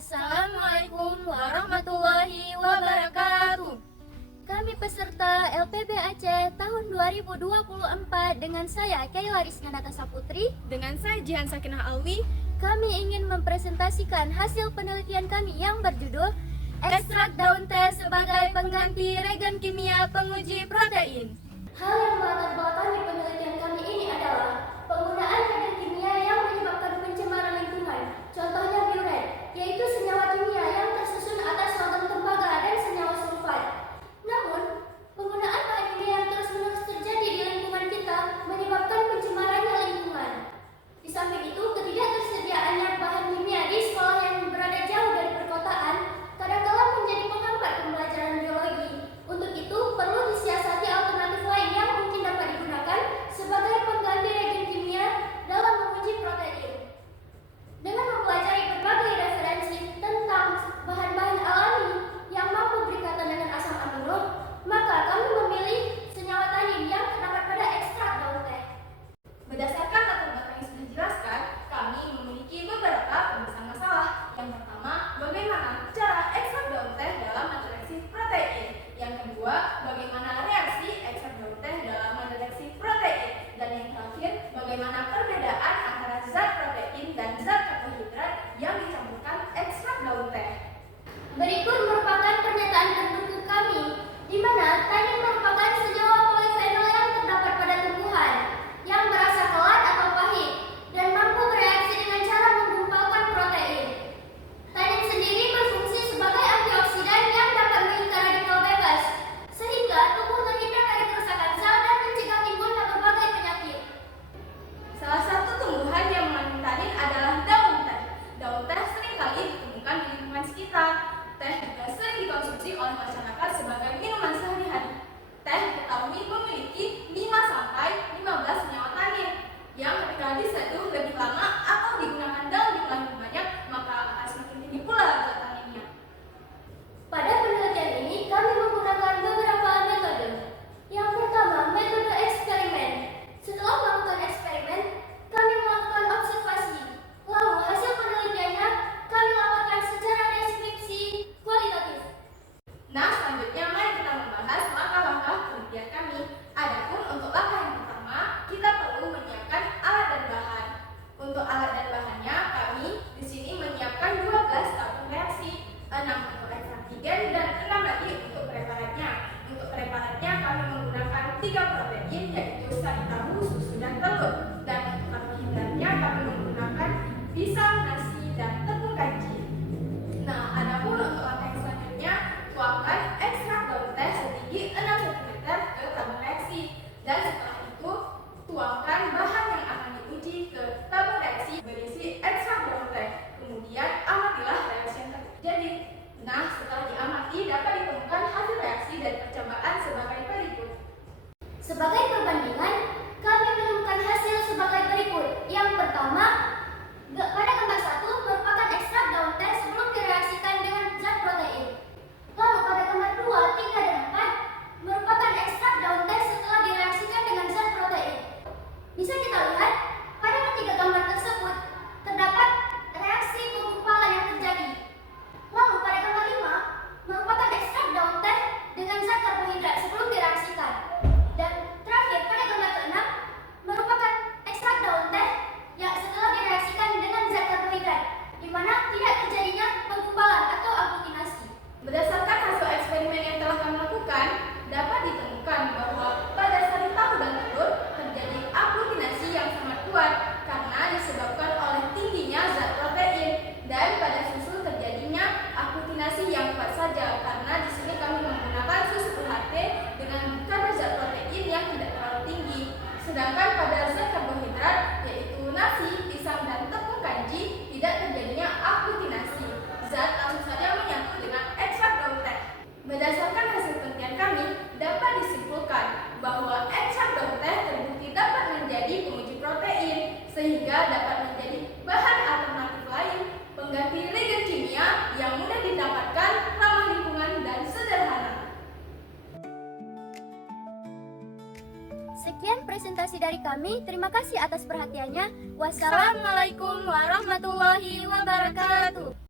Assalamualaikum warahmatullahi wabarakatuh. Kami peserta LPB Aceh tahun 2024 dengan saya Kayla Rizkanata Saputri. Dengan saya Jihan Sakinah Alwi. Kami ingin mempresentasikan hasil penelitian kami yang berjudul Ekstrak daun teh sebagai pengganti reagen kimia penguji protein. Hal yang melatar belakangi penelitian kami ini adalah penggunaan reagen kimia yang menyebabkan pencemaran lingkungan. Contohnya biuret, yaitu senyawa kimia yang tersusun atas logam tembaga dan senyawa sulfat. Namun, penggunaan bahan kimia yang terus-menerus terjadi di lingkungan kita menyebabkan pencemarannya lingkungan. Di samping itu, ketidaktersediaannya bahan kimia di sekolah yang berada jauh dari perkotaan kadang-kala menjadi penghambat pembelajaran biologi. Untuk itu, perlu disiasati alternatif lain yang mungkin dapat digunakan sebagai pengganti reagen kimia dalam menguji protein. Dengan mempelajari berbagai referensi tentang bahan-bahan alami yang mampu berikatan dengan asam amino, maka kami memilih senyawa tanin yang terdapat pada ekstrak daun teh. Berdasarkan latar belakang yang sudah dijelaskan, kami memiliki beberapa pembahasan masalah. Yang pertama, bagaimana cara ekstrak daun teh dalam mendeteksi protein. Yang kedua, bagaimana reaksi ekstrak daun teh dalam mendeteksi protein. Dan yang terakhir, bagaimana perbedaan antara zat protein dan zat karbohidrat yang dicampurkan ekstrak daun teh. Berikut merupakan pernyataan pendukung kami, di mana tanin merupakan senyawa polifenol yang terdapat pada tumbuhan, yang berasa kelat atau pahit, dan mampu bereaksi dengan cara menggumpalkan protein. Tanin sendiri berfungsi sebagai antioksidan yang dapat mengikat radikal bebas, sehingga tubuh terhindar dari kerusakan sel dan mencegah timbulnya berbagai penyakit. Salah satu tumbuhan yang mengandung tanin adalah daun teh. Daun teh seringkali ditemukan di lingkungan sekitar. Teh juga sering dikonsumsi oleh masyarakat sebagai minuman sehari-hari. Teh diketahui memiliki 5-15 senyawa tanin yang ketika diseduh lebih lama atau digunakan dalam jumlah lebih banyak, maka akan semakin tinggi pula zat taninnya. Pada penelitian ini, kami menggunakan beberapa metode. Yang pertama, metode eksperimen. Setelah melakukan eksperimen, kami melakukan observasi. Lalu, hasil penelitiannya kami laporkan secara deskripsi kualitatif. Nah, selanjutnya mari kita membahas langkah-langkah penelitian kami. Adapun untuk langkah yang pertama, kita perlu menyiapkan alat dan bahan. Untuk alat dan bahannya, kami di sini menyiapkan 12 tabung reaksi, 6 untuk ekstragen dan 6 lagi untuk preparatnya. Untuk preparatnya kami menggunakan 3 protein, yaitu sari tahu, susu, dan telur. Dan untuk karbohidratnya kami menggunakan pisang, nasi, dan tepung kanji. Nah, adapun untuk langkah yang selanjutnya, tuangkan ekstrak daun teh setinggi 6 cm ke tabung reaksi. Dan setelah itu, tuangkan bahan yang akan diuji ke tabung reaksi berisi ekstrak daun teh. Kemudian, amatilah reaksi yang terjadi. Nah, setelah diamati, dapat ditemukan hasil reaksi dan percobaan sebagai berikut. Sebagai perbandingan, kami menemukan hasil sebagai berikut. Yang pertama, pada gambar 1 merupakan ekstrak daun teh sebelum direaksikan dengan zat protein. Lalu pada gambar 2, 3, dan 4 merupakan ekstrak daun teh setelah direaksikan dengan zat protein. Bisa kita lihat, pada ketiga gambar tersebut terdapat reaksi penggumpalan yang terjadi. Lalu pada gambar 5 merupakan ekstrak daun teh dengan zat karbohidrat sebelum direaksikan. Dan terakhir pada gambar ke-6 merupakan ekstrak daun teh yang setelah direaksikan dengan zat karbohidrat, di mana tidak terjadinya penggumpalan atau aglutinasi. Berdasarkan hasil eksperimen yang telah kami lakukan, dapat ditemukan bahwa pada sari tahu dan telur terjadi aglutinasi yang sangat kuat karena disebabkan oleh tingginya zat protein, dan pada susu terjadinya aglutinasi yang kuat saja karena di sini kami menggunakan susu UHT dengan kadar zat protein yang tidak terlalu tinggi. Sedangkan pada zat karbohidrat yaitu nasi, pisang, dan tepung kanji tidak terjadinya aglutinasi. Zat langsung saja menyatu dengan ekstrak daun teh. Berdasarkan hasil penelitian kami, dapat disimpulkan bahwa ekstrak daun teh terbukti dapat menjadi penguji protein, sehingga dapat menjadi bahan alternatif lain, pengganti reagen kimia yang mudah didapatkan, ramah lingkungan, dan sederhana. Sekian presentasi dari kami. Terima kasih atas perhatiannya. Wassalamualaikum warahmatullahi wabarakatuh.